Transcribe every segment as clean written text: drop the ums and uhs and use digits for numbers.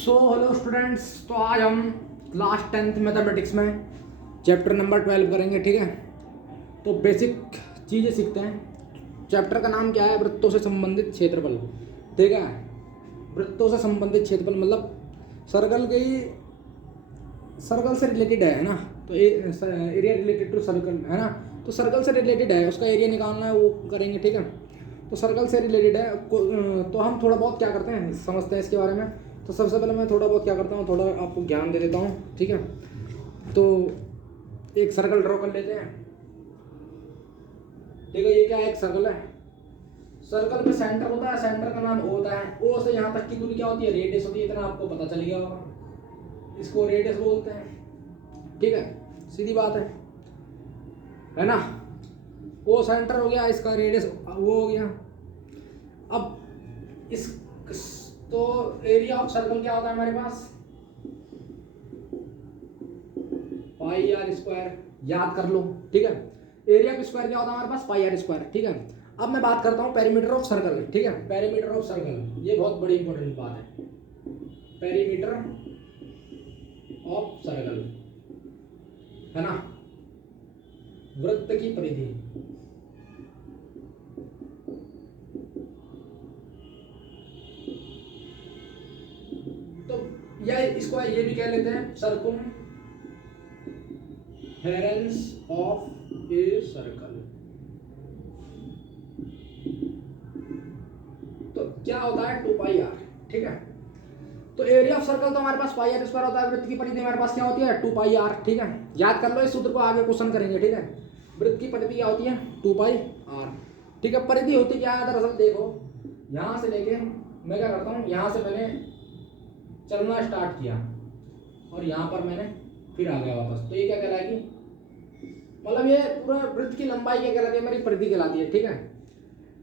Hello students, तो आज हम क्लास 10th मैथमेटिक्स में चैप्टर नंबर 12 करेंगे। ठीक है, तो बेसिक चीज़ें सीखते हैं। चैप्टर का नाम क्या है? वृत्तों से संबंधित क्षेत्रफल। ठीक है, वृत्तों से संबंधित क्षेत्रफल मतलब सर्कल से रिलेटेड है ना। तो एरिया रिलेटेड टू सर्कल है ना, तो सर्कल से रिलेटेड है, उसका एरिया निकालना है, वो करेंगे। ठीक है, तो सर्कल से रिलेटेड है। तो हम थोड़ा बहुत क्या करते हैं, समझते हैं इसके बारे में। तो सबसे पहले मैं थोड़ा बहुत क्या करता हूँ, थोड़ा आपको ज्ञान दे देता हूँ। ठीक है, तो एक सर्कल ड्रॉ कर लेते हैं। ठीक है, ये क्या है? एक सर्कल है। सर्कल में सेंटर होता है, सेंटर का नाम O होता है। O से यहाँ तक की दूरी क्या होती है? रेडियस होती है। इतना आपको पता चल गया होगा, इसको रेडियस बोलते हैं। ठीक है, सीधी बात है ना। O सेंटर हो गया, इसका रेडियस वो हो गया। अब इस तो एरिया ऑफ सर्कल क्या होता है हमारे पास? पाई आर स्क्वायर, याद कर लो। ठीक है, एरिया ऑफ स्क्वायर क्या होता है हमारे पास? पाई आर स्क्वायर। ठीक है, अब मैं बात करता हूँ पेरीमीटर ऑफ सर्कल। ठीक है, पेरीमीटर ऑफ सर्कल, ये बहुत बड़ी इंपॉर्टेंट बात है। पेरीमीटर ऑफ सर्कल है ना, वृत्त की परिधि। तो या इसको ये भी कह लेते हैं सर्कुम हेरेंस ऑफ ए सर्कल। तो क्या होता है? 2 पाई आर। ठीक है, तो एरिया ऑफ सर्कल तो हमारे पास पाई आर स्क्वायर होता है। वृत्त की परिधि हमारे पास क्या होती है? 2 पाई आर। ठीक है, याद कर लो, इस सूत्र को आगे क्वेश्चन करेंगे। ठीक है, वृत्त की परिधि क्या होती है? 2 पाई आर। ठीक है, परिधि होती क्या है दरअसल? देखो, यहां से लेके मैं क्या करता हूं, यहां से मैंने चलना स्टार्ट किया और यहां पर मैंने फिर आ गया वापस, तो ये क्या कहलाएगी? मतलब ये पूरा वृत्त की लंबाई क्या कहलाती है? मेरी परिधि कहलाती है। ठीक है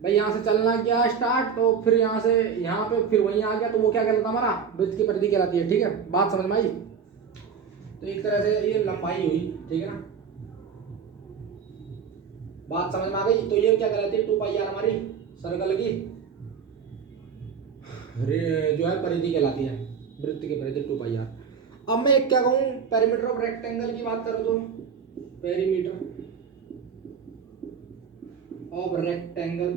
भाई, यहाँ से चलना किया स्टार्ट, तो फिर यहाँ से यहाँ पे फिर वहीं आ गया, तो वो क्या कहलाता है? हमारा वृत्त की परिधि कहलाती है। ठीक है, बात समझ में आई? तो एक तरह से ये लंबाई हुई। ठीक है ना, बात समझ में आ गई? तो ये क्या कहलाती है? 2 पाई आर हमारी सर्कल की जो है परिधि कहलाती है, वृत्त की परिधि 2 पाई आर। अब मैं एक क्या कहूँ, पेरीमीटर ऑफ रेक्टेंगल की बात करूँ तो perimeter of rectangle,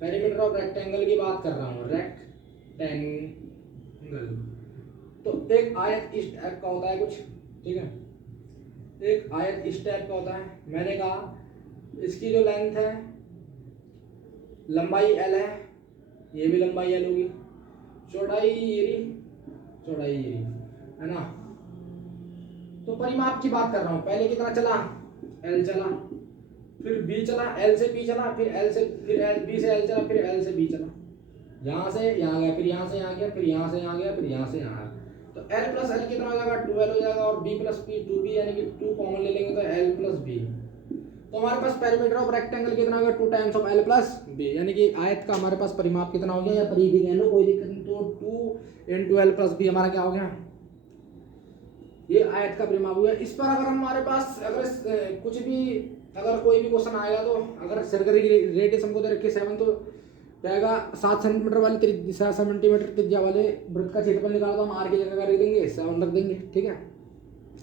perimeter of rectangle की बात कर रहा हूँ, रेक्टेंगल। तो एक आयत इस टाइप का होता है कुछ। ठीक है, एक आयत इस टाइप का होता है। मैंने कहा इसकी जो लेंथ है, लंबाई L है, ये भी लंबाई L होगी, चौड़ाई ये रही, चौड़ाई ये रही, है ना। तो परिमाप की बात कर रहा हूँ। पहले कितना चला? L चला, फिर B चला, L से B चला, फिर L से फिर L B से L चला, फिर L से B चला, यहाँ से यहाँ गया, फिर यहाँ से यहाँ गया, फिर यहाँ से यहाँ गया, फिर यहाँ से यहाँ आया। तो L प्लस L कितना हो जाएगा? 12 हो जाएगा, और B प्लस B 2B, यानी कि 2 कॉमन ले लेंगे तो L प्लस B। तो हमारे पास पेरीमीटर ऑफ रेक्टेंगल कितना हो गया? 2 times of L plus B, यानी कि आयत का हमारे पास परिमाप कितना हो गया, या परिधि कह लो, कोई दिक्कत नहीं। तो 2 into L प्लस B हमारा क्या हो गया? ये आयत का परिमाप हो गया। इस पर अगर हमारे पास अगर कुछ भी, अगर कोई भी क्वेश्चन आएगा, तो अगर सर्कल की रेडियस हमको दे रखी 7, तो रहेगा 7 सेंटीमीटर वाले 7 सेंटीमीटर त्रिज्या वाले वृत्त का क्षेत्रफल निकाला, तो हम आर की जगह कर देंगे 7 रख देंगे। ठीक है,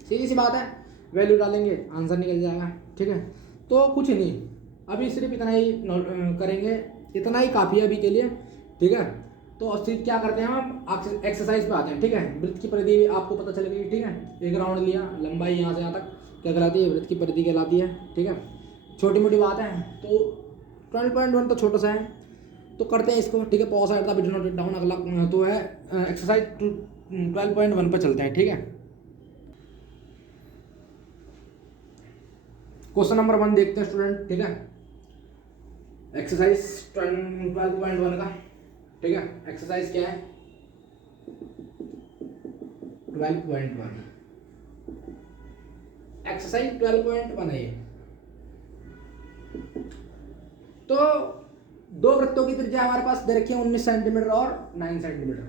सीधी सी बात है, वैल्यू डालेंगे, आंसर निकल जाएगा। ठीक है, तो कुछ नहीं, अभी सिर्फ इतना ही करेंगे, इतना ही काफ़ी है अभी के लिए। ठीक है, तो सिर्फ क्या करते हैं हम, एक्सरसाइज पे आते हैं। ठीक है, वृत्त की परिधि आपको पता चल गई। ठीक है, एक राउंड लिया, लंबाई यहाँ से यहाँ तक क्या कहलाती है? वृत्त की परिधि कहलाती है। ठीक है, छोटी मोटी बात है। तो 12.1 तो छोटा सा है, तो करते हैं इसको। ठीक है, pause at the video note down. अगला तो है एक्सरसाइज 12.1 पर चलते हैं। ठीक है, क्वेश्चन नंबर 1 देखते हैं स्टूडेंट। ठीक है, एक्सरसाइज 12.1 का। ठीक है, एक्सरसाइज क्या है? 12.1, एक्सरसाइज 12.1 है ये। तो दो वृत्तों की त्रिज्या हमारे पास दे रखी है 19 सेंटीमीटर और 9 सेंटीमीटर।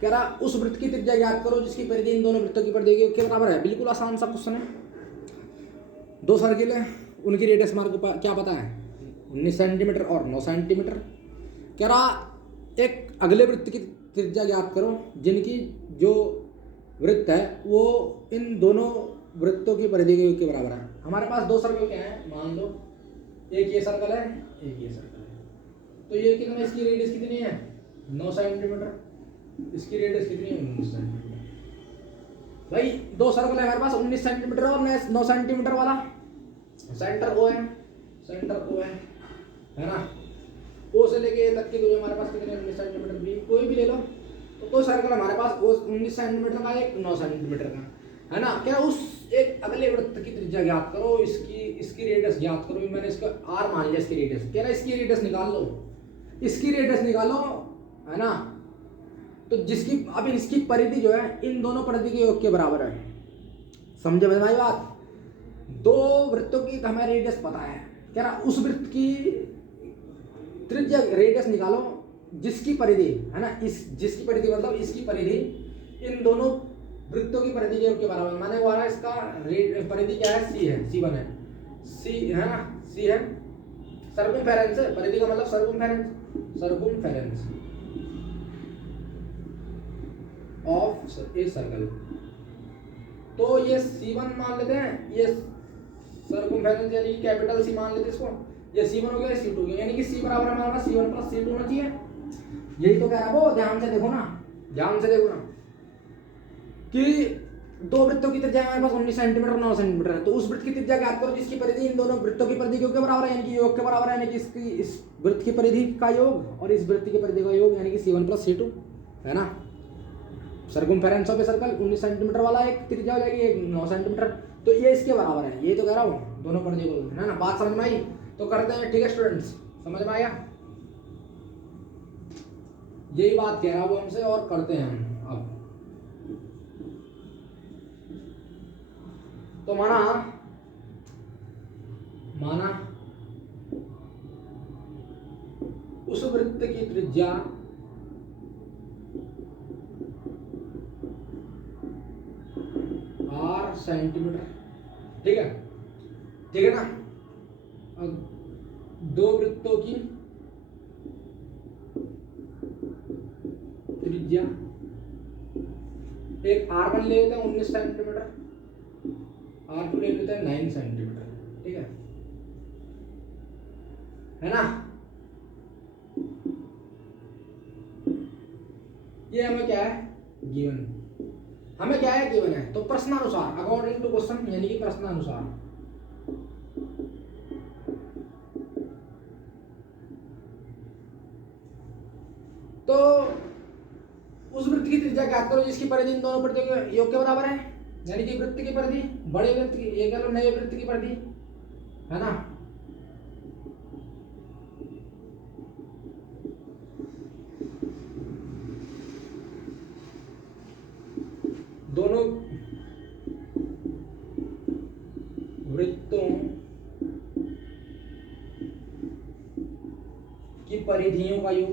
कह रहा उस वृत्त की त्रिज्या ज्ञात करो जिसकी परिधि इन दोनों वृत्तों की परिधि के बराबर है। बिल्कुल आसान सा क्वेश्चन है। दो सर्किल है, उनकी रेडियस हमारे को क्या पता है? 19 सेंटीमीटर और 9 सेंटीमीटर। कह रहा एक अगले वृत्त की त्रिज्या ज्ञात करो जिनकी जो वृत्त है वो इन दोनों वृत्तों की परिधि के योग के बराबर है। हमारे पास दो सर्कल क्या है, मान लो एक ये सर्कल है, एक ये सर्कल है। तो ये कितना, इसकी रेडियस कितनी है 9 सेंटीमीटर, इसकी रेडियस कितनी है 19 सेंटीमीटर। भाई दो सर्कल है हमारे पास 19 सेंटीमीटर और 9 सेंटीमीटर वाला। सेंटर ओ है, सेंटर ओ है ना। ओ से लेके ए तक की दूरी हमारे पास कितने 19 सेंटीमीटर भी, कोई भी ले लो। तो कोई सर्कल हमारे पास 19 सेंटीमीटर का, एक 9 सेंटीमीटर का है ना। क्या उस एक अगले वृत्त की त्रिज्या ज्ञात करो, इसकी रेडियस ज्ञात करो। मैंने इसका आर मान लिया, इसकी रेडियस कह रहा है, इसकी रेडियस निकाल लो, इसकी रेडियस निकालो है ना। तो जिसकी अब इसकी परिधि जो है इन दोनों परिधि के योग के बराबर है। समझे भाई बात। दो वृत्तों की हमें रेडियस पता है, कह रहा उस वृत्त की त्रिज्या रेडियस निकालो जिसकी परिधि है ना, इस जिसकी परिधि मतलब इसकी परिधि इन दोनों वृत्तों की परिधि के योग के बराबर। माने वो रहा इसका परिधि क्या है, सी है, C1 है, सी है ना, सी है। सर्कमफेरेंस है, परिधि का मतलब circumference, circumference of a circle. तो ये C1 मान लेते हैं, ये सर्कमफेरेंस यानी कि कैपिटल सी मान लेते हैं इसको। ये C1 हो गया, C2 हो गया, यानी कि C बराबर हमारा पास C1 प्लस C2 होना चाहिए। यही तो कह रहा है वो, ध्यान से देखो ना, ध्यान से देखो ना कि दो वृत्तों की त्रिज्या हमारे पास 19 सेंटीमीटर 9 सेंटीमीटर है। तो उस वृत्त की त्रिज्या ज्ञात करो जिसकी परिधि इन दोनों वृत्तों की परिधि के बराबर है, यानी कि योग के बराबर है, यानी कि इसकी इस वृत्त की परिधि का योग और इस वृत्त की परिधि का योग, यानी कि C1 प्लस C2 है ना। Circumference of a circle 19 centimetre वाला एक त्रिज्या हो जाएगी, एक 9 सेंटीमीटर। तो ये इसके बराबर है, ये तो कह रहा हूँ दोनों परिधि को है ना। बात समझ में आई? तो करते हैं, ठीक है स्टूडेंट्स, समझ में आया? यही बात कह रहा हूँ हमसे, और करते हैं हम अब। तो माना उस वृत्त की त्रिज्या R सेंटीमीटर, ठीक है, ठीक है ना। दो वृत्तों की त्रिज्या, एक R1 ले लेते हैं 19 सेंटीमीटर, R2 ले लेते हैं 9 सेंटीमीटर, ठीक है ना। ये हमें क्या है गिवन, हमें क्या है गिवन है। तो प्रश्नानुसार, अकॉर्डिंग टू क्वेश्चन, यानी कि प्रश्नानुसार तो उस वृत्त की त्रिज्या ज्ञात करो जिसकी परिधि इन दोनों वृत्तों के योग के बराबर है, यानी कि वृत्त की परिधि, बड़े वृत्त की, ये कह लो नए वृत्त की परिधि है ना। दोनों वृत्तों की परिधियों का योग,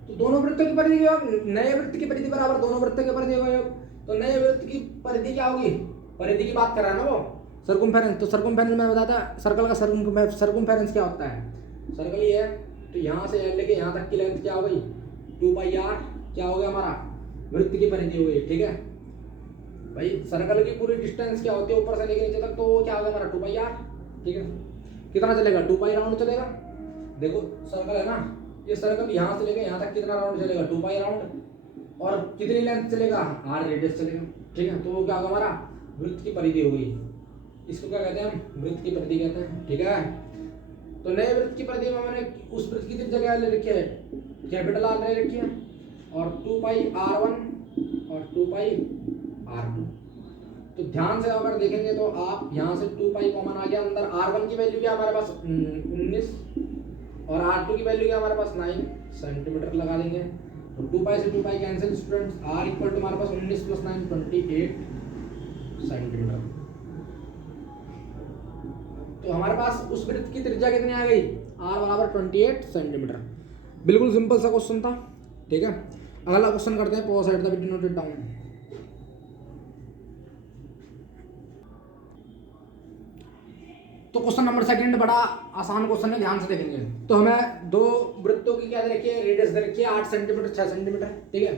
तो दोनों वृत्तों की परिधि योग, नए वृत्त की परिधि बराबर दोनों वृत्तों की परिधि का योग। तो नए वृत्त की परिधि क्या होगी, परिधि की बात कर रहा है ना वो, सर्कमफेरेंस। तो सर्कमफेरेंस में बताता सर्कल का सर्कमफेरेंस क्या होता है। सर्कल ये है, तो यहाँ से लेके यहाँ तक की लेंथ क्या हो गई 2πr, क्या हो गया हमारा वृत्त की परिधि हो गई, ठीक है भाई। सर्कल की पूरी डिस्टेंस क्या होती है ऊपर से लेके नीचे तक, तो क्या होगा हमारा 2πr, ठीक है। कितना चलेगा 2π राउंड चलेगा। देखो सर्कल है ना, ये सर्कल यहाँ से लेके यहाँ तक कितना राउंड चलेगा 2π राउंड, और कितनी लेंथ चलेगा r रेडियस चलेगा, ठीक है। तो वो क्या होगा हमारा वृत्त की परिधि हो गई। इसको क्या कहते हैं हम, वृत्त की परिधि कहते हैं, ठीक है। तो नए वृत्त की परिधि में मैंने उस वृत्त की त्रिज्या क्या ले रखी है, कैपिटल R ले रखी है, और 2πr1 और 2πr2। तो ध्यान से अगर देखेंगे तो आप यहाँ से 2π कॉमन आ गया, अंदर R1 की वैल्यू क्या हमारे पास 19 और R2 की वैल्यू क्या हमारे पास 9 सेंटीमीटर लगा देंगे। तो 2π से 2π cancel students, R equal to हमारे पास 19 + 9 28 सेंटीमीटर। तो हमारे पास उस वृत्त की त्रिज्या कितनी आ गई, R बराबर 28 सेंटीमीटर। बिल्कुल सिंपल सा क्वेश्चन था, ठीक है। अगला क्वेश्चन करते हैं, pause at the video, note it down. तो क्वेश्चन नंबर सेकंड बड़ा आसान क्वेश्चन है, ध्यान से देखेंगे। तो हमें दो वृत्तों की क्या दे रखी है, रेडियस दे रखी है 8 सेंटीमीटर 6 सेंटीमीटर, ठीक है।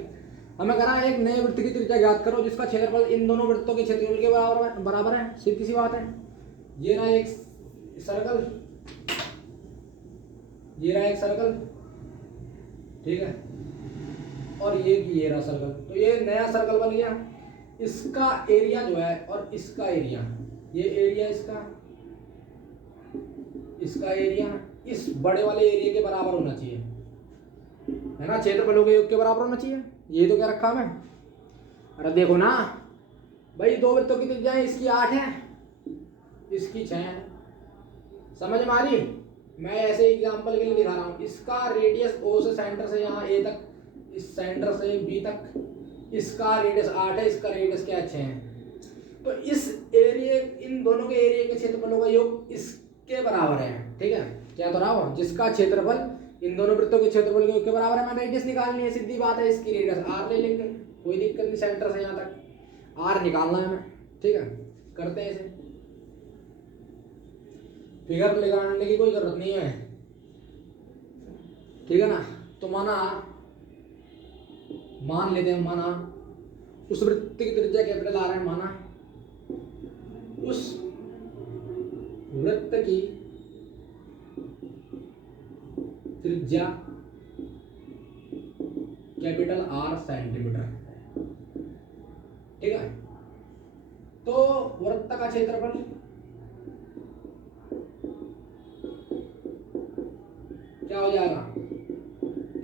हमें कह रहा है एक नए वृत्त की त्रिज्या ज्ञात करो जिसका क्षेत्रफल इन दोनों वृत्तों के क्षेत्रफल के बराबर है। सीधी सी बात है, ये रहा एक सर्कल, ये रहा एक सर्कल, ठीक है, और ये रहा सर्कल। तो ये नया सर्कल बन गया, इसका एरिया जो है और इसका एरिया, ये एरिया इसका एरिया इस बड़े वाले एरिया के बराबर होना चाहिए, है ना, क्षेत्रफलों के योग के बराबर होना चाहिए। ये तो क्या रखा हमें, अरे देखो ना भाई, दो वृत्तों की त्रिज्या है, इसकी 8 है, इसकी 6 है, समझ में आ रही। मैं ऐसे एग्जांपल के लिए दिखा रहा हूँ। इसका रेडियस ओ से सेंटर से यहाँ ए तक, इस सेंटर से बी तक, इसका रेडियस 8 है, इसका रेडियस क्या 6 है। तो इस एरिया, इन दोनों के एरिया के क्षेत्रफलों का योग इसके बराबर है, ठीक है। क्या तो रहा हो, जिसका क्षेत्रफल इन दोनों वृत्तों के क्षेत्रफल के योग के बराबर है। मैं रेडियस निकालनी है, सीधी बात है, इसकी रेडियस आर ले लेंगे, कोई दिक्कत नहीं, सेंटर से यहाँ तक आर निकालना है हमें, ठीक है। करते हैं इसे, फिगर लगाने की कोई जरूरत नहीं है, ठीक है ना। तो मान लेते हैं, माना उस वृत्त की त्रिज्या कैपिटल आर है, माना उस वृत्त की त्रिज्या कैपिटल आर सेंटीमीटर, ठीक है। तो वृत्त का क्षेत्रफल क्या हो जाएगा,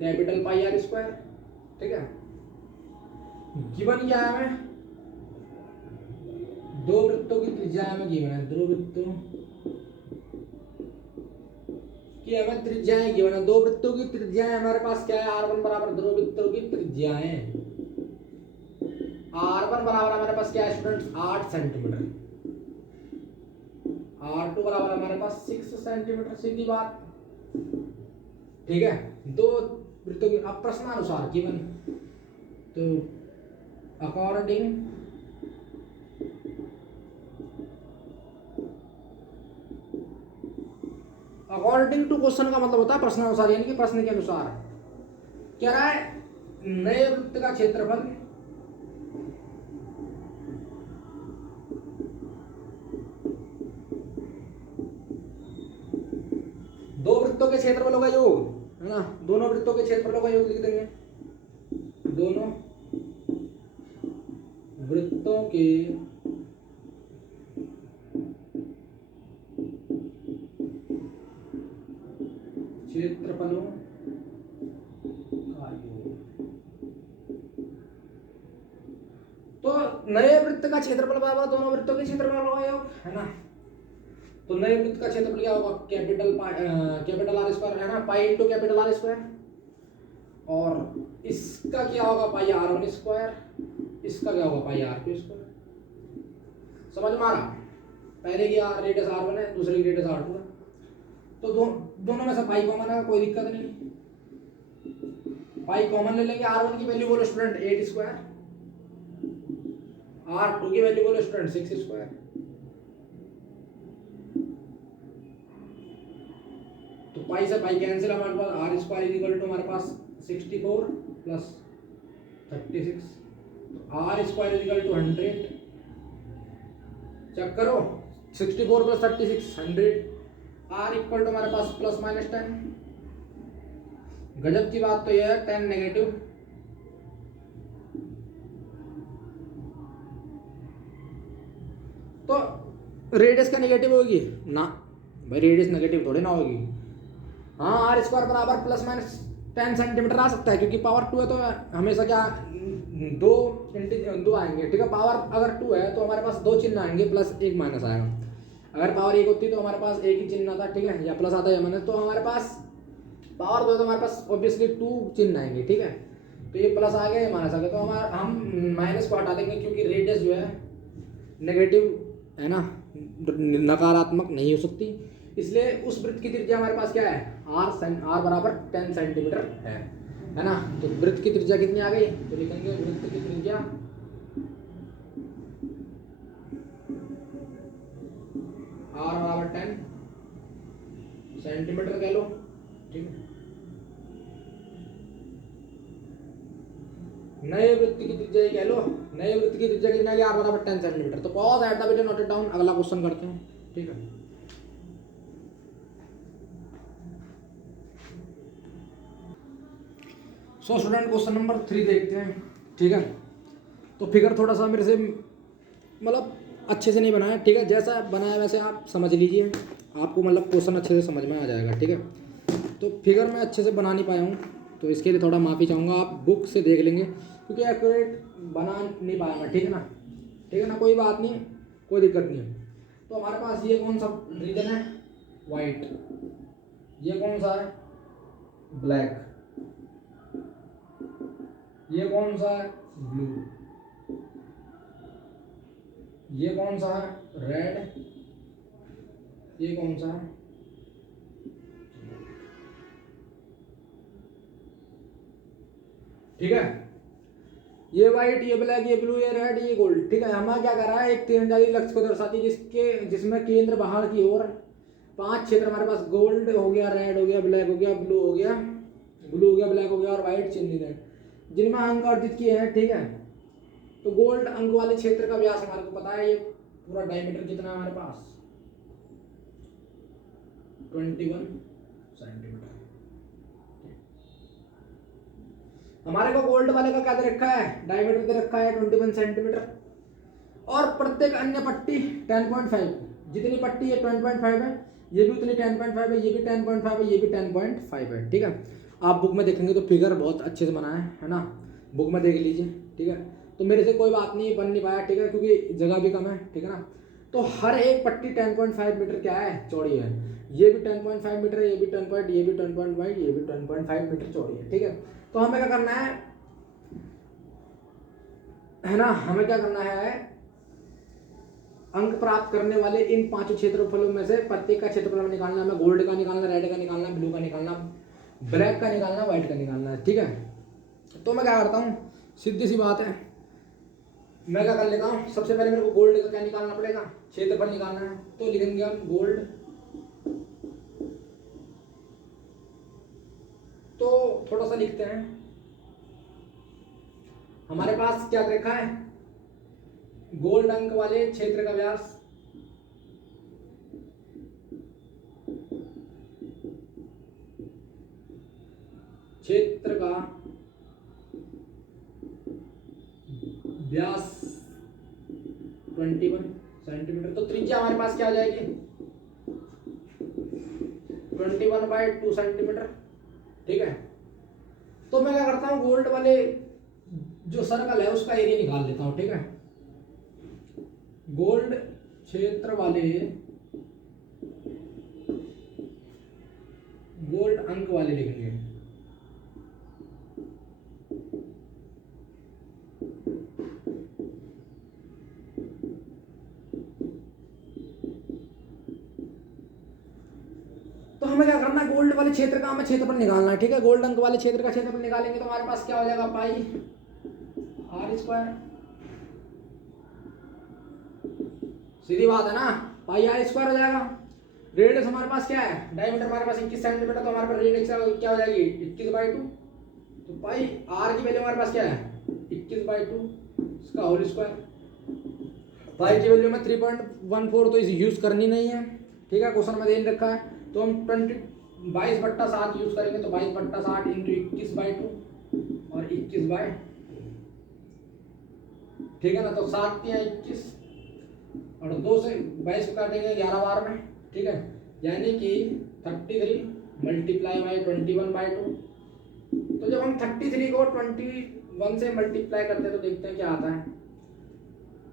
कैपिटल पाई आर स्क्वायर, ठीक है। गिवन क्या है हमें, दो वृत्तों की त्रिज्या हमें गिवन है, दो वृत्तों की हमें त्रिज्याएं गिवन है, दो वृत्तों की त्रिज्याएं हमारे पास क्या है, r1 बराबर दो वृत्तों की त्रिज्याएं, r1 बराबर हमारे पास क्या है स्टूडेंट्स 8 सेंटीमीटर, r2 बराबर हमारे पास 6 सेंटीमीटर, सीधी बात, ठीक है। दो वृत्तों की, अब प्रश्नानुसार गिवन, तो अकॉर्डिंग टू क्वेश्चन का मतलब होता है प्रश्नानुसार, यानी कि प्रश्न के अनुसार। क्या रहा है, नए वृत्त का क्षेत्रफल दो वृत्तों के क्षेत्रफलों का योग, है ना, दोनों वृत्तों के क्षेत्रफलों का योग लिख देंगे, दोनों वृत्तों के क्षेत्रफलों का योग। तो नए वृत्त का क्षेत्रफल बराबर दोनों वृत्तों के क्षेत्रफलों का योग, है ना। तो नए वृत्त का क्षेत्रफल क्या होगा, कैपिटल आर स्क्वायर, है ना, pi into capital R square, और इसका क्या होगा पाई r1 स्क्वायर, इसका क्या होगा पाई r2 स्क्वायर। समझ में आ रहा, पहले की रेडियस r1 है, दूसरे की रेडियस r2 है, तो दोनों में से पाई कॉमन है, कोई दिक्कत नहीं, पाई कॉमन ले लेंगे। r1 की वैल्यू बोलो स्टूडेंट 8 स्क्वायर, r2 की वैल्यू बोलो स्टूडेंट 6 स्क्वायर। तो पाई से पाई कैंसिल, हमारे पास r square is equal to हमारे पास 64 plus 36, r square is equal to 100, check करो, 64 प्लस 36 100, r इक्वल टू हमारे पास प्लस माइनस 10। गजब की बात तो यह है 10 नेगेटिव, तो रेडियस का नेगेटिव होगी ना भाई, रेडियस नेगेटिव थोड़ी ना होगी। हाँ, आर स्क्वायर बराबर प्लस माइनस 10 सेंटीमीटर आ सकता है, क्योंकि पावर 2 है तो हमेशा क्या दो आएंगे, ठीक है। पावर अगर 2 है तो हमारे पास दो चिन्ह आएंगे, प्लस एक माइनस आएगा। अगर पावर 1 होती तो हमारे पास एक ही चिन्ह आता, ठीक है, या प्लस आता है माइनस, तो हमारे पास पावर 2 है तो हमारे पास ऑब्वियसली 2 चिन्ह आएंगे, ठीक है। तो ये प्लस आ गया, ये माइनस आ गया, तो हम माइनस को हटा देंगे, क्योंकि रेडियस जो है नेगेटिव है ना, नकारात्मक नहीं हो सकती, इसलिए उस वृत्त की त्रिज्या हमारे पास क्या है, r बराबर 10 सेंटीमीटर है ना। तो वृत्त की त्रिज्या कितनी आ गई, तो लिखेंगे वृत्त की त्रिज्या r बराबर 10 सेंटीमीटर कह लो, ठीक है। नए वृत्त की त्रिज्या कह लो, नए वृत्त की त्रिज्या कितना है, r बराबर 10 सेंटीमीटर। तो pause at the video, note it down, अगला क्वेश्चन करते हैं, ठीक है। सो स्टूडेंट क्वेश्चन नंबर 3 देखते हैं, ठीक है। तो फिगर थोड़ा सा मेरे से मतलब अच्छे से नहीं बनाया, ठीक है। जैसा बनाया वैसे आप समझ लीजिए, आपको मतलब क्वेश्चन अच्छे से समझ में आ जाएगा, ठीक है। तो फिगर मैं अच्छे से बना नहीं पाया हूँ, तो इसके लिए थोड़ा माफ़ी चाहूँगा। आप बुक से देख लेंगे, क्योंकि एक्यूरेट बना नहीं पाया मैं, ठीक है ना, ठीक है ना, कोई बात नहीं, कोई दिक्कत नहीं है। तो हमारे पास ये कौन सा रीजन है, वाइट, ये कौन सा है, ब्लैक, ये कौन सा है, ब्लू, ये कौन सा है, रेड, ये कौन सा है, ठीक है। ये वाइट, ये ब्लैक, ये ब्लू, ये रेड, ये गोल्ड, ठीक है। हमारा क्या कर रहा है, एक तीरंदाजी लक्ष्य को दर्शाती है जिसमें केंद्र बाहर की ओर 5 क्षेत्र हमारे पास, गोल्ड हो गया, रेड हो गया, ब्लैक हो गया, ब्लू हो गया, ब्लैक हो गया और व्हाइट चिन्हित है, जिनमें अंक अर्जित किए हैं, ठीक है। तो गोल्ड अंक वाले क्षेत्र का व्यास हमारे को पता है, ये पूरा डायमीटर कितना है हमारे पास, 21 सेंटीमीटर। हमारे को गोल्ड वाले का क्या दे रखा है, डायमीटर दे रखा है 21 सेंटीमीटर, और प्रत्येक अन्य पट्टी 10.5, जितनी पट्टी है 10.5 है, ये भी उतनी 10.5 है, ये भी 10.5 है, ये भी 10.5 है, ठीक है। आप बुक में देखेंगे तो फिगर बहुत अच्छे से बना है ना, बुक में देख लीजिए, ठीक है। तो मेरे से कोई बात नहीं, बन नहीं पाया, ठीक है, क्योंकि जगह भी कम है, ठीक है ना। तो हर एक पट्टी 10.5 मीटर क्या है, चौड़ी है। ये भी 10.5 मीटर है, ये भी 10. ये भी 10.5, ये भी 10.5 मीटर चौड़ी है, ठीक है। तो हमें क्या करना है ना, हमें क्या करना है, अंक प्राप्त करने वाले इन 5 क्षेत्रफलों में से प्रत्येक का क्षेत्रफल हमें निकालना है। हमें गोल्ड का निकालना, रेड का निकालना, ब्लू का निकालना, ब्लैक का निकालना, व्हाइट का निकालना है, ठीक है। तो मैं क्या करता हूँ, सीधी सी बात है, मैं क्या कर लेता हूँ, सबसे पहले मेरे को गोल्ड का क्या निकालना पड़ेगा, क्षेत्रफल निकालना है। तो लिखेंगे हम गोल्ड, तो थोड़ा सा लिखते हैं, हमारे पास क्या रेखा है, गोल्ड अंक वाले क्षेत्र का व्यास, क्षेत्र का व्यास 21 सेंटीमीटर। तो त्रिज्या हमारे पास क्या आ जाएगी, 21/2 सेंटीमीटर, ठीक है। तो मैं क्या करता हूँ, गोल्ड वाले जो सर्कल है उसका एरिया निकाल लेता हूँ, ठीक है। गोल्ड क्षेत्र वाले, गोल्ड अंक वाले लिखेंगे, तो हमें क्या करना है, गोल्ड वाले क्षेत्र का हमें क्षेत्रफल निकालना है, ठीक है। गोल्ड अंक वाले क्षेत्र का क्षेत्रफल निकालेंगे तो हमारे पास क्या हो जाएगा, पाई r², सीधी बात है ना, पाई r² हो जाएगा। रेडियस हमारे पास क्या है, डायमीटर हमारे पास 21 सेंटीमीटर, तो हमारे पास रेडियस क्या हो जाएगी, 21/2। तो पाई r की वैल्यू हमारे पास क्या है, 21/2, इसका होल स्क्वायर। पाई की वैल्यू में 3.14 तो इसे यूज करनी नहीं है, ठीक है, क्वेश्चन में दे रखा है। तो हम 22/7 यूज करेंगे, तो 22/7 इंटू 21/2 और 21/, ठीक है ना। तो 7 या 21 और 2 से 22 को काटेंगे 11 बार में, ठीक है, यानी कि 33 मल्टीप्लाई बाई 21/2। तो जब हम 33 को 21 से मल्टीप्लाई करते हैं तो देखते हैं क्या आता है।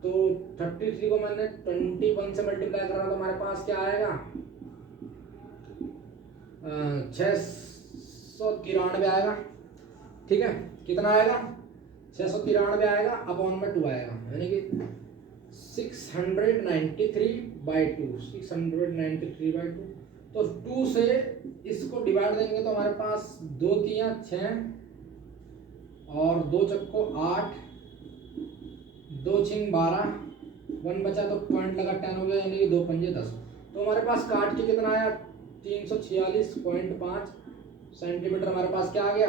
तो 33 को मैंने 21 से मल्टीप्लाई कर रहा, तो हमारे पास क्या आएगा, 693 आएगा, ठीक है। कितना आएगा, 693 आएगा, अपॉन में 2 आएगा, यानी कि 693/2, 693/2। तो 2 से इसको डिवाइड देंगे तो हमारे पास 2 3 6 और 2 चक्को 8, 2 6 12, 1 बचा तो पॉइंट लगा 10 हो गया, यानी कि 2 पंजे 10। तो हमारे पास काट के कितना आया, 346.5 सेंटीमीटर हमारे पास क्या आ गया,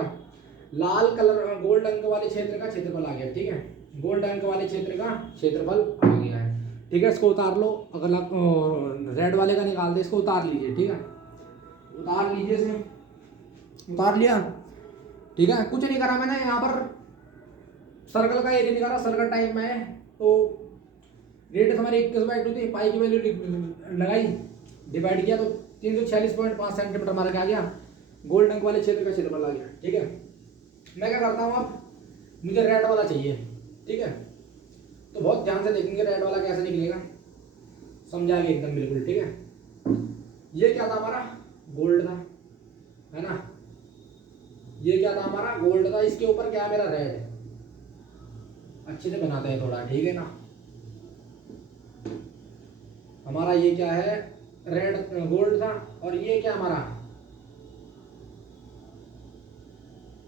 लाल कलर गोल्ड अंक वाले क्षेत्र का क्षेत्रफल आ गया। ठीक है, गोल्ड अंक वाले क्षेत्र का क्षेत्रफल आ गया है। ठीक है, इसको उतार लो। अगर आप रेड वाले का निकाल दे, इसको उतार लीजिए। ठीक है, उतार लीजिए इसे, उतार लिया। ठीक है, कुछ नहीं करा मैंने, यहाँ पर सर्कल का एरिया निकाला, सर्कल टाइप में है। तो रेडियस हमारी 21/2 थी, पाई की वैल्यू लगाई, डिवाइड किया तो 346.5 सेंटीमीटर हमारा क्या आ गया, गोल्ड अंक वाले क्षेत्र का क्षेत्रफल आ गया। ठीक है, मैं क्या करता हूँ, अब मुझे रेड वाला चाहिए। ठीक है, तो बहुत ध्यान से देखेंगे रेड वाला कैसे निकलेगा, समझाएंगे एकदम बिल्कुल। ठीक है, ये क्या था हमारा, गोल्ड था, है ना, ये क्या था हमारा, गोल्ड था। इसके ऊपर क्या है, मेरा रेड है। अच्छे से बनाते हैं थोड़ा, ठीक है ना। हमारा ये क्या है, रेड गोल्ड था, और ये क्या हमारा,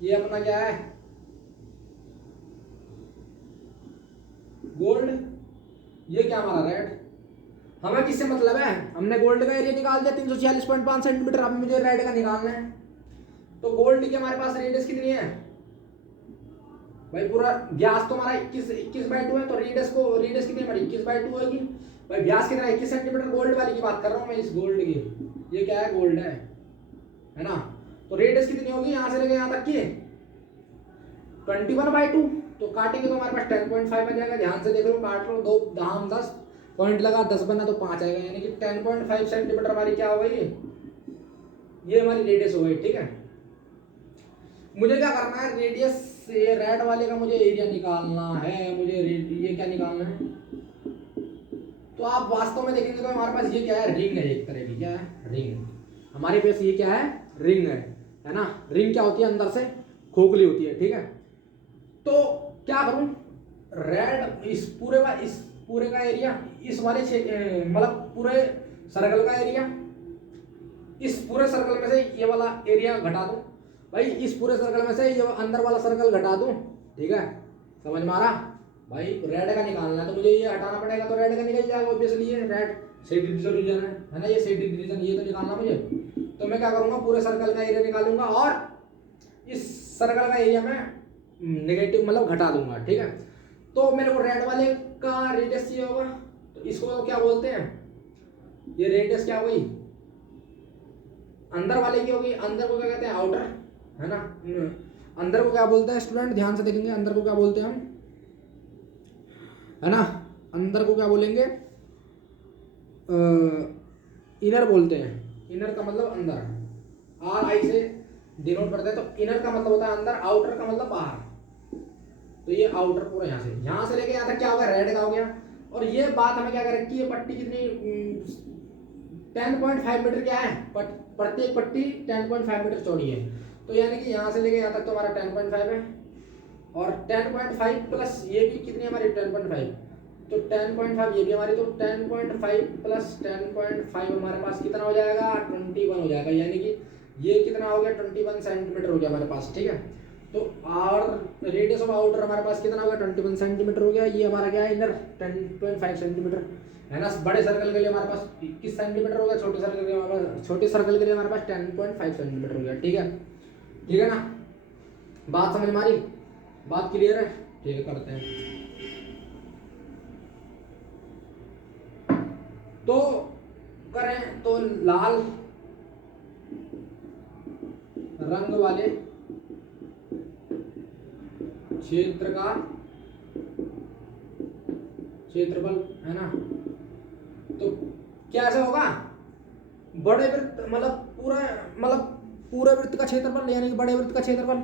ये अपना क्या है, गोल्ड। ये क्या हमारा रेड। हमें किससे मतलब है, हमने गोल्ड का एरिया निकाल दिया 346.5 सेंटीमीटर। अब मुझे रेड का निकालना है। तो गोल्ड की हमारे पास रेडियस कितनी है भाई, पूरा व्यास तो हमारा 21/2 है। तो रेडियस कितनी हमारी 21/2 होगी भाई। व्यास कितना, 21 सेंटीमीटर। गोल्ड वाली की बात कर रहा हूँ मैं, इस गोल्ड की। ये क्या है, गोल्ड है ना। तो रेडियस कितनी होगी, यहाँ से लेके यहाँ तक की 21/2। तो काटेंगे तो हमारे पास 10.5 आ जाएगा। ध्यान से देख लो, काट लो, 2 दाम 10 पॉइंट लगा, 10 बना तो 5 आएगा, यानी कि 10.5 सेंटीमीटर हमारी क्या हो गई, ये हमारी रेडियस हो गई। ठीक है, मुझे क्या करना है, रेडियस से रेड वाले का मुझे एरिया निकालना है। मुझे ये क्या निकालना है, तो आप वास्तव में देखेंगे तो हमारे पास ये क्या है, रिंग है एक तरह की। क्या है, रिंग। हमारे पास ये क्या है, रिंग है ना। रिंग क्या होती है, अंदर से खोखली होती है। ठीक है, तो क्या करूं, रेड इस पूरे का एरिया, इस वाले मतलब पूरे सर्कल का एरिया, इस पूरे सर्कल में से ये वाला एरिया घटा दूं भाई। इस पूरे सर्कल में से ये अंदर वाला सर्कल घटा दूं। ठीक है, समझ में आ रहा भाई। रेड का निकालना है तो मुझे ये हटाना पड़ेगा, तो रेड का निकल जाएगा ऑब्वियसली। ये रेड सेड रीजन है ना, ये सेड रीजन, ये तो निकालना मुझे। तो मैं क्या करूंगा, पूरे सर्कल का एरिया निकालूंगा और इस सर्कल का एरिया में नेगेटिव मतलब घटा दूंगा। ठीक है, तो मेरे को रेड वाले का रेडियस चाहिए होगा, तो इसको क्या बोलते हैं, ये रेडियस क्या होगी, अंदर वाले की होगी। अंदर को क्या कहते हैं, आउटर, है ना। अंदर को क्या बोलते हैं स्टूडेंट, ध्यान से देखेंगे, अंदर को क्या बोलते हैं हम, है ना। अंदर को क्या बोलेंगे, इनर बोलते हैं। इनर का मतलब अंदर, आर आई से डिनोट करते हैं। तो इनर का मतलब होता है अंदर, आउटर का मतलब बाहर। तो ये आउटर पूरा यहाँ से लेके यहाँ तक क्या हो गया, रेड का हो गया। और ये बात हमें क्या कर रखी है, पट्टी कितनी 10.5 मीटर क्या है, प्रत्येक पट्टी 10.5 मीटर चौड़ी है। तो यानी कि यहाँ से लेके यहाँ तक तो हमारा 10.5 है, और 10.5 प्लस ये भी कितनी हमारी 10.5, तो 10.5 ये भी हमारी। तो 10.5 प्लस 10.5 हमारे पास कितना हो जाएगा, 21 हो जाएगा। यानी कि ये कितना हो गया, 21 सेंटीमीटर हो गया हमारे पास। ठीक है, तो और रेडियस ऑफ आउटर हमारे पास कितना हो गया, 21 सेंटीमीटर हो गया। ये हमारा क्या है, इनर 10.5 सेंटीमीटर है ना। बड़े सर्कल के लिए हमारे पास 21 सेंटीमीटर हो गया, छोटे सर्कल के लिए हमारे पास 10.5 सेंटीमीटर हो गया। ठीक है ना, बात समझ में आ रही, बात क्लियर है। ठीक है, करते हैं। तो करें तो लाल रंग वाले क्षेत्र का क्षेत्रफल, है ना। तो क्या ऐसा होगा, बड़े वृत्त मतलब पूरे वृत्त का क्षेत्रफल, यानी कि बड़े वृत्त का क्षेत्रफल,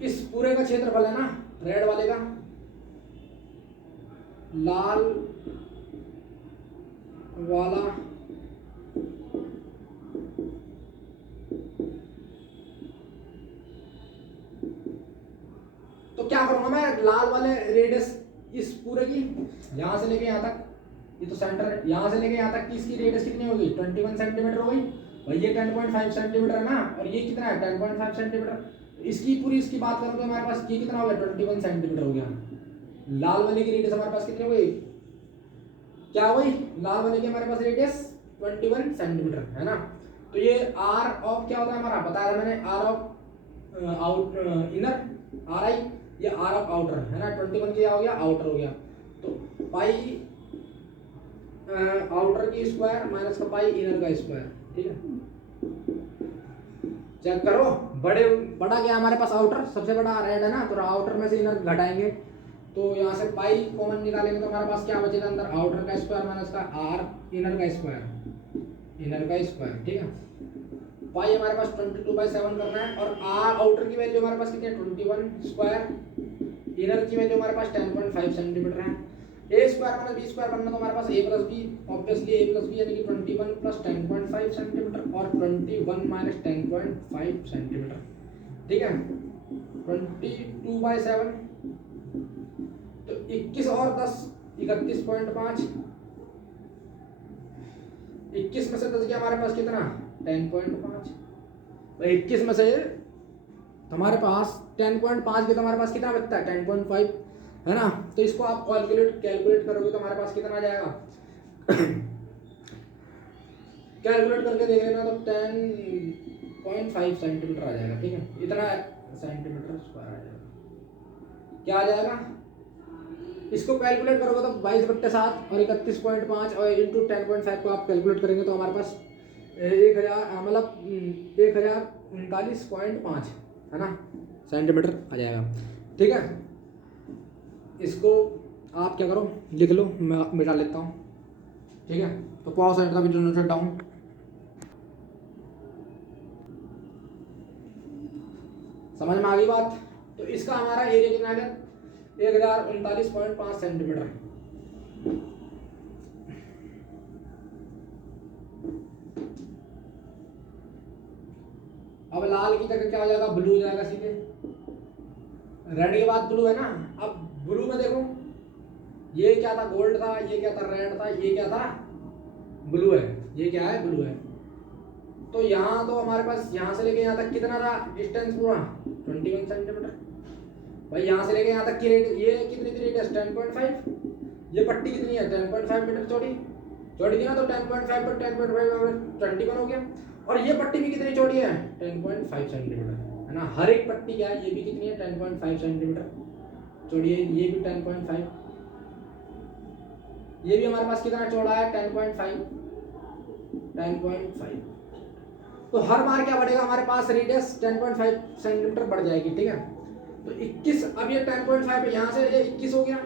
इस पूरे का क्षेत्रफल है ना, रेड वाले का, लाल वाला तो क्या करूंगा मैं, लाल वाले रेडियस इस पूरे की, यहां से लेके यहां तक, ये तो सेंटर है, यहां से लेके यहां तक की इसकी रेडियस कितनी होगी, 21 सेंटीमीटर हो गई भाई। ये 10.5 सेंटीमीटर है ना, और ये कितना है 10.5 सेंटीमीटर। इसकी बात करूं तो हमारे पास ये कितना हो गया, 21 सेंटीमीटर हो गया। लाल वाले की रेडियस हमारे पास कितनी हो गई, क्या हुई, लाल बनेगी हमारे पास रेडियस 21 सेंटीमीटर है ना। तो ये आर ऑफ क्या होता है हमारा, बताया मैंने, R of out inner R I, ये आर ऑफ आउटर है ना। 21 क्या हो गया, आउटर हो गया। तो पाई आउटर की स्क्वायर माइनस का पाई इनर का स्क्वायर, ठीक है। चेक करो, बड़ा क्या हमारे पास, आउटर सबसे बड़ा रेड है ना, तो आउटर में से इनर घटाएंगे तो यहाँ से पाई कॉमन निकालेंगे तो हमारे पास क्या बचेगा अंदर, आउटर का स्क्वायर माइनस का आर इनर का स्क्वायर, ठीक है। पाई हमारे पास 22/7 करना है और आर आउटर की वैल्यू हमारे पास कितनी है 21 स्क्वायर, इनर की वैल्यू हमारे पास 10.5 सेंटीमीटर है। ए स्क्वायर माइनस बी स्क्वायर बनना तो हमारे पास ए प्लस बी, ऑब्वियसली ए प्लस बी यानी कि 21 प्लस 10.5 सेंटीमीटर और 21 माइनस 10.5 सेंटीमीटर, ठीक है। 22/7 तो 21 और 10 31.5, 21 में से 10 गया हमारे पास कितना 10.5, 21 में से हमारे पास 10.5 के तो हमारे पास कितना बचता है 10.5 है ना। तो इसको आप कैलकुलेट करोगे तो हमारे पास कितना आ जाएगा कैलकुलेट करके देख लेना तो 10.5 सेंटीमीटर आ जाएगा, ठीक है। इतना सेंटीमीटर स्क्वायर आ जाएगा, क्या आ जाएगा, इसको कैलकुलेट करोगे तो 22/7 और 31.5 और इंटू 10.5 को आप कैलकुलेट करेंगे तो हमारे पास 1039.5 है ना सेंटीमीटर आ जाएगा, ठीक है। इसको आप क्या करो, लिख लो, मैं मिटा लेता हूँ, ठीक है। तो पॉज सेट का वीडियो नोट डाउन। समझ में आ गई बात। तो इसका हमारा एरिया कितना है 1039.5 सेंटीमीटर। अब लाल की जगह क्या हो जाएगा, ब्लू हो जाएगा सीधे, रेड के बाद ब्लू है ना। अब ब्लू में देखो ये क्या था, गोल्ड था, ये क्या था, रेड था, ये क्या था, ब्लू है, ये क्या है, ब्लू है। तो यहाँ तो हमारे पास यहाँ से लेके यहाँ तक कितना था डिस्टेंस पूरा 21 सेंटीमीटर। भाई यहाँ से लेके यहाँ तक की रेट, ये कितनी थी रेडियस 10.5, ये पट्टी कितनी है 10.5 मीटर चौड़ी थी ना। तो 10.5 पर 10.5 21 हो गया। और ये पट्टी भी कितनी चौड़ी है 10.5 सेंटीमीटर है ना। हर एक पट्टी क्या है, ये भी कितनी है 10.5 सेंटीमीटर चौड़ी है, ये भी 10.5, ये भी हमारे पास कितना चौड़ा है 10.5। तो हर बार क्या बढ़ेगा हमारे पास रेडियस 10.5 सेंटीमीटर बढ़ जाएगी, ठीक है। तो 21, अब ये 10.5 है, यहाँ से ये 21 हो गया,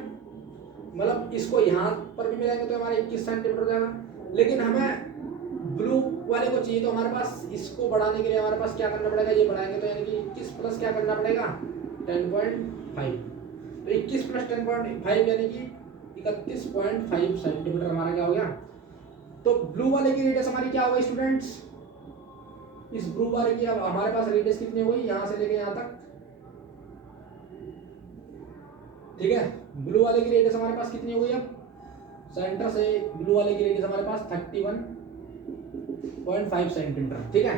मतलब इसको यहाँ पर भी मिलाएंगे तो हमारा 21 सेंटीमीटर हो जाएगा। लेकिन हमें ब्लू वाले को चाहिए तो हमारे पास इसको बढ़ाने के लिए हमारे पास क्या करना पड़ेगा, ये बढ़ाएंगे तो यानी कि 21 प्लस क्या करना पड़ेगा 10.5। तो 21 प्लस 10.5 यानी कि 31.5 सेंटीमीटर हमारा क्या हो गया। तो ब्लू वाले की रेडियस हमारी क्या होगी स्टूडेंट्स, इस ब्लू वाले की अब हमारे पास रेडियस कितनी हुई यहाँ से लेके यहाँ तक, ठीक है। ब्लू वाले की रेडियस हमारे पास कितनी हुई, अब सेंटर से ब्लू वाले की रेडियस हमारे पास 31.5 सेंटीमीटर, ठीक है।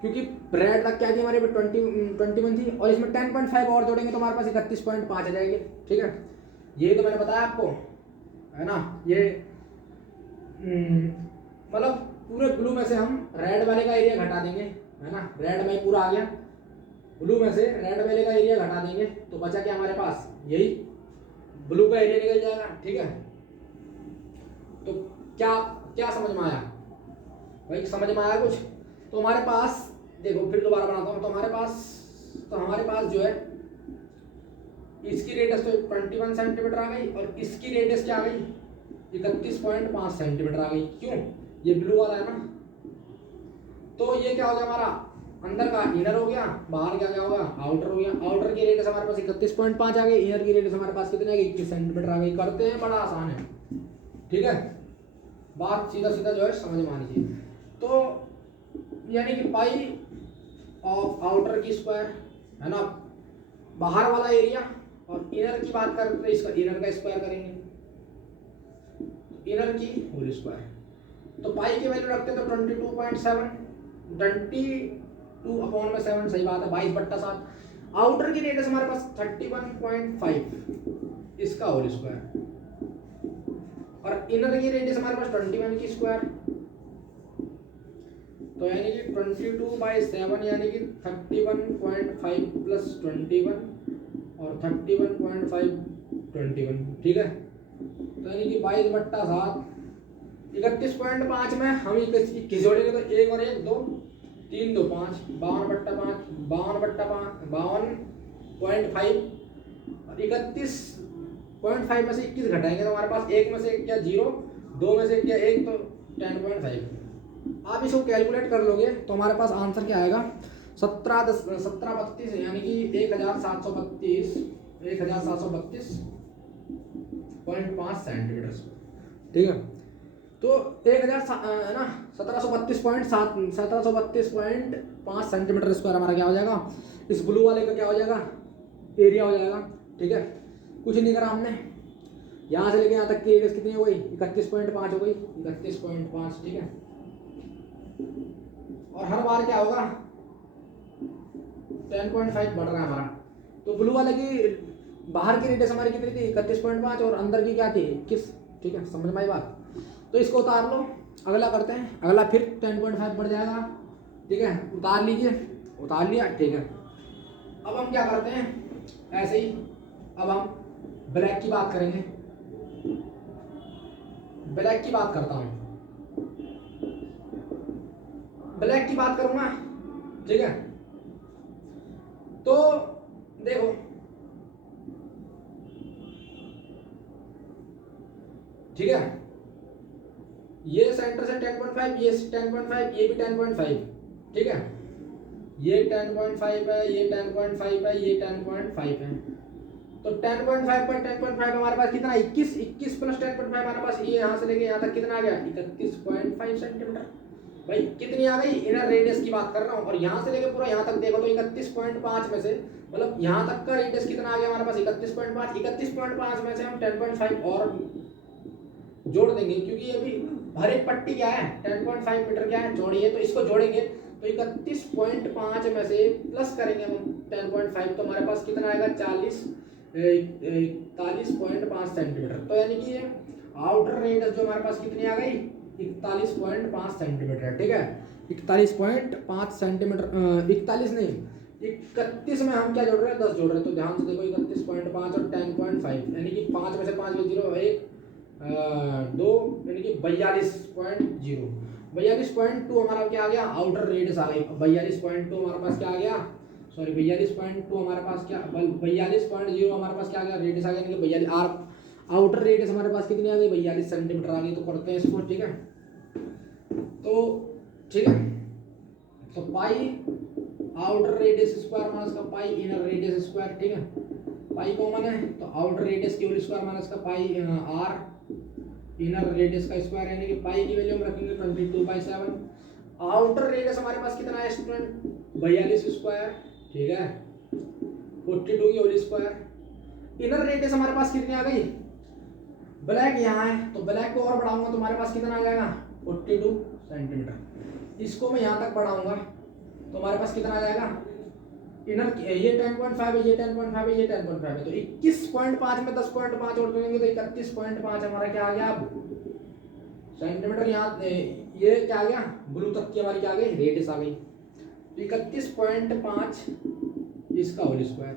क्योंकि रेड तक क्या थी हमारे 21 थी और इसमें 10.5 और जोड़ेंगे तो हमारे पास 31.5 आ जाएगी, ठीक है। ये तो मैंने बताया आपको है ना। ये मतलब पूरे ब्लू में से हम रेड वाले का एरिया घटा देंगे है ना। रेड में पूरा आ गया, ब्लू में से रेड वाले का एरिया घटा देंगे तो बचा क्या हमारे पास, यही ब्लू का एरिया निकल जाएगा, ठीक है। तो क्या क्या समझ में आया भाई, समझ में आया कुछ। तो हमारे पास देखो फिर दोबारा बनाता हूँ। तो हमारे पास जो है इसकी रेडियस तो 21 सेंटीमीटर आ गई और इसकी रेडियस क्या आ गई 31.5 सेंटीमीटर आ गई। क्यों, ये ब्लू वाला है ना। तो ये क्या हो गया हमारा, अंदर का इनर हो गया, बाहर क्या क्या होगा आउटर हो गया। आउटर की रेडियस हमारे पास 31.5 आ गई, इनर की रेडियस हमारे पास कितनी आ गई 21 सेंटीमीटर आ गई। करते हैं, बड़ा आसान है, ठीक है। बात सीधा सीधा जो है समझ में आनी चाहिए। तो यानी कि पाई ऑफ आउटर की स्क्वायर है ना, बाहर वाला एरिया, और इनर की बात करें तो इसका इनर का स्क्वायर करेंगे, इनर की होल स्क्वायर। तो पाई की वैल्यू रखते हैं तो 22.7, 22/7 सही बात है 22/7। आउटर की रेडियस हमारे पास 31.5 इसका होल स्क्वायर, और इनर की रेडियस हमारे पास 21 की स्क्वायर, तो यानी कि 22/7 यानी कि 31.5 प्लस 21 और 31.5 21, ठीक है। तो यानी कि 22/7 31.5 में हम 21 जोड़ेंगे तो 1 और 1 2, 3 2 5, 52/5 52/5 52.5 और 31.5 में से 21 घटाएंगे तो हमारे पास 1 में से 1 क्या 0, 2 में से 1 क्या 1, तो 10.5। आप इसको कैलकुलेट कर लोगे तो हमारे पास आंसर क्या आएगा 1732 यानी कि 1732.5 सेंटीमीटर, ठीक है। तो 1000 है ना 1732.5 सेंटीमीटर स्क्वायर हमारा क्या हो जाएगा, इस ब्लू वाले का क्या हो जाएगा एरिया हो जाएगा, ठीक है। कुछ नहीं करा हमने, यहाँ से लेके यहाँ तक की रेडियस कितनी हो गई 31.5 हो गई 31.5, ठीक है। और हर बार क्या होगा 10.5 बढ़ रहा है हमारा, तो ब्लू वाले की बाहर की रेडियस हमारी कितनी थी 31.5 और अंदर की क्या थी 21, ठीक है। समझ में आई बात, तो इसको उतार लो, अगला करते हैं, अगला फिर 10.5 बढ़ जाएगा, ठीक है। उतार लीजिए, उतार लिया, ठीक है। अब हम क्या करते हैं ऐसे ही, अब हम ब्लैक की बात करेंगे, ब्लैक की बात करता हूं, ब्लैक की बात करूंगा, ठीक है। तो देखो ठीक है, ये सेंटर से 10.5, ये 10.5, ये भी 10.5, ठीक है। ये 10.5 है, ये 10.5 है, ये 10.5 है, तो 10.5 पर 10.5 हमारे पास कितना 21, 21 प्लस 10.5 हमारे पास ये यहाँ से लेके यहाँ तक कितना आ गया 31.5 सेंटीमीटर। भाई कितनी आ गई, इनर रेडियस की बात कर रहा हूँ, और यहाँ से लेके पूरा यहाँ तक देखो तो 31.5 में से मतलब यहाँ तक का रेडियस कितना आ गया हमारे पास 31.5, 31.5 में से हम 10.5 और जोड़ देंगे, क्योंकि ये भी हर एक पट्टी क्या है 10.5 मीटर क्या है चौड़ी है, तो इसको जोड़ेंगे तो 31.5 में से प्लस करेंगे हम 10.5, तो हमारे पास कितना आएगा 41.5 सेंटीमीटर। तो यानी कि ये आउटर रेडियस जो हमारे पास कितनी आ गई 41.5 सेंटीमीटर, ठीक है। 41.5 सेंटीमीटर, 41 नहीं 31 में हम क्या जोड़ रहे हैं 10 जोड़ रहे हैं, तो ध्यान से देखो 31.5 और 10.5 यानी कि 5 में से 5 में 0 1 2 यानी कि 42.0, 42.2 हमारा क्या आ गया आउटर रेडियस आ गई, 42.2 हमारे पास क्या आ गया, सॉरी 42.2 हमारे पास क्या 42.0 हमारे पास क्या आ गया रेडियस आ गया, यानी कि 42 आर आउटर रेडियस हमारे पास कितनी आ गई 42 सेंटीमीटर आ गई। तो करते हैं इसको, ठीक है। तो ठीक है, तो पाई आउटर रेडियस स्क्वायर माइनस का पाई इनर रेडियस स्क्वायर, ठीक है। पाई कॉमन है तो आउटर रेडियस की होल स्क्वायर माइनस का पाई आर इनर रेडियस का स्क्वायर, यानी कि पाई की वैल्यू हम रखेंगे 22/7। आउटर रेडियस हमारे पास कितना है स्टूडेंट 42 स्क्वायर, ठीक है 42 की होल स्क्वायर। इनर रेडियस हमारे पास कितनी आ गई, ब्लैक यहाँ है तो ब्लैक को और बढ़ाऊंगा तो हमारे पास कितना आ जाएगा 42 सेंटीमीटर। इसको मैं यहाँ तक बढ़ाऊंगा तो हमारे पास कितना आ जाएगा, इनर ये 10.5 है, ये 10.5 है, ये 10.5 है, तो 21.5 में 10.5 जोड़ देंगे तो 31.5 हमारा क्या आ गया सेंटीमीटर। यहाँ ये क्या आ गया ब्लू तक की हमारी क्या आ गई रेडियस आ गई, तो 31.5 इसका होल स्क्वायर,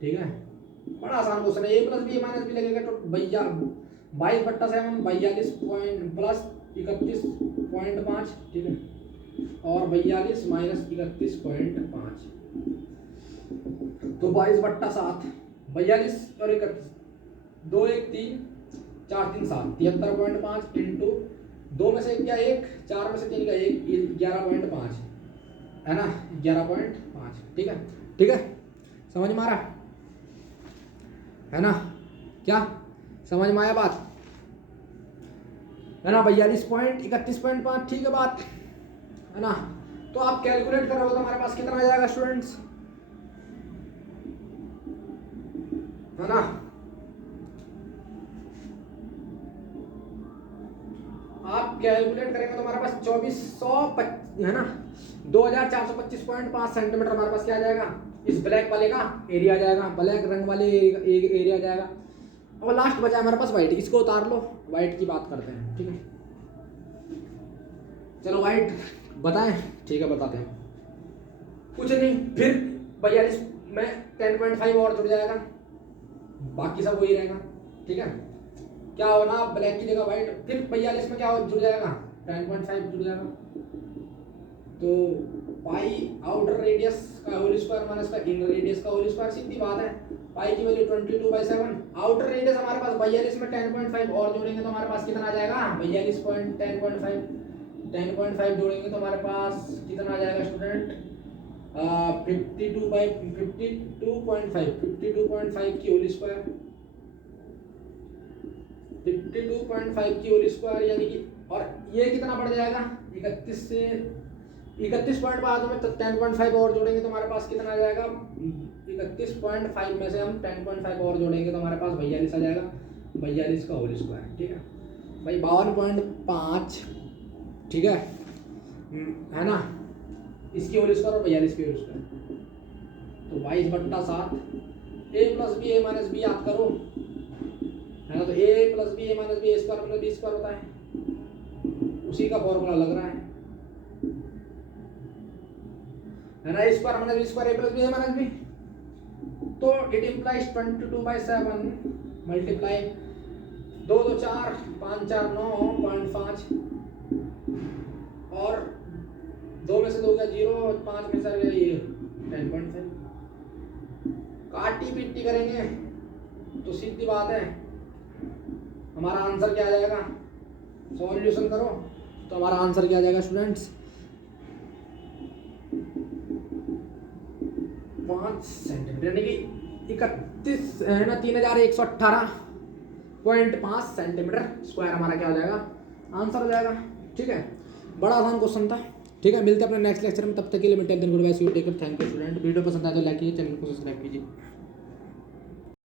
ठीक है। बड़ा आसान क्वेश्चन है, ए प्लस बी माइनस बी लगेगा तो 22/7 42 पॉइंट प्लस 31.5, ठीक है, और 42 माइनस 31.5 तो 22/7 42 और 31 2 1 3 4 3 7 73.5 इंटू 2 में से क्या 1 4 में से 3 का 1 11.5 है ना 11.5, ठीक है, ठीक है। समझ में आ रहा है ना, क्या समझ में आया बात है ना 42.31.5, ठीक है बात है ना। तो आप कैलकुलेट करोगे तो हमारे पास कितना आ जाएगा स्टूडेंट्स, है ना। आप कैलकुलेट करेंगे तो हमारे पास 2400 है ना 2425.5 सेंटीमीटर हमारे पास क्या आ जाएगा, इस ब्लैक वाले का एरिया आ जाएगा, ब्लैक रंग वाले एरिया आ जाएगा। और लास्ट बचा हमारे पास वाइट, इसको उतार लो, वाइट की बात करते हैं, ठीक है। चलो वाइट बताएं, ठीक है बताते हैं। कुछ नहीं, फिर 42 में 10.5 और जुड़ जाएगा, बाकी सब वही रहेगा, ठीक है। क्या होना, ब्लैक की जगह वाइट, फिर 42 में क्या जुड़ जाएगा, 10.5 जुड़ जाएगा। तो पाई आउटर रेडियस का होल स्क्वायर माइनस का इनर रेडियस का होल स्क्वायर, सीधी बात है। पाई की वैल्यू 22/7, आउटर रेडियस हमारे पास 42 में 10.5 और जोड़ेंगे तो हमारे पास कितना आ जाएगा, 42.10.5 10.5 जोड़ेंगे तो हमारे पास कितना आ जाएगा स्टूडेंट, 52.5 की होल स्क्वायर, 52.5 की होल स्क्वायर यानी कि, और ये कितना बढ़ जाएगा 31 से 31.5 में 10.5 और जोड़ेंगे तो हमारे पास कितना आ जाएगा, 31.5 में से हम 10.5 और जोड़ेंगे तो हमारे पास 42 आ जाएगा, 42 का होल स्क्वायर, ठीक है भाई, 52.5, ठीक है ना, इसकी होल स्क्वायर और 42 की होल स्क्वायर, तो 22/7 a plus B A minus B याद करो, है ना। तो a plus B A minus B square मतलब बी स्क्वायर होता है, उसी का फॉर्मूला लग रहा है ना, square minus B square A plus B A minus B. तो इट इम्प्लाइज 22/7 मल्टीप्लाई 2 2 4 5 4 9.5 और 2 में से 2 गया 0, 5 में से गया ये 10.5। काटी पिट्टी करेंगे तो सीधी बात है हमारा आंसर क्या आ जाएगा, सॉल्यूशन करो तो हमारा आंसर क्या आ जाएगा स्टूडेंट्स, 5 सेंटीमीटर यानी कि 31 है ना 3118.5 सेंटीमीटर स्क्वायर हमारा क्या हो जाएगा, आंसर हो जाएगा, ठीक है। बड़ा आसान क्वेश्चन था, ठीक है। मिलते हैं अपने नेक्स्ट लेक्चर में, तब तक के लिए मैं tell good bye, see you, take care, thank you student. Video पसंद आए तो लाइक कीजिए, चैनल को सब्सक्राइब कीजिए।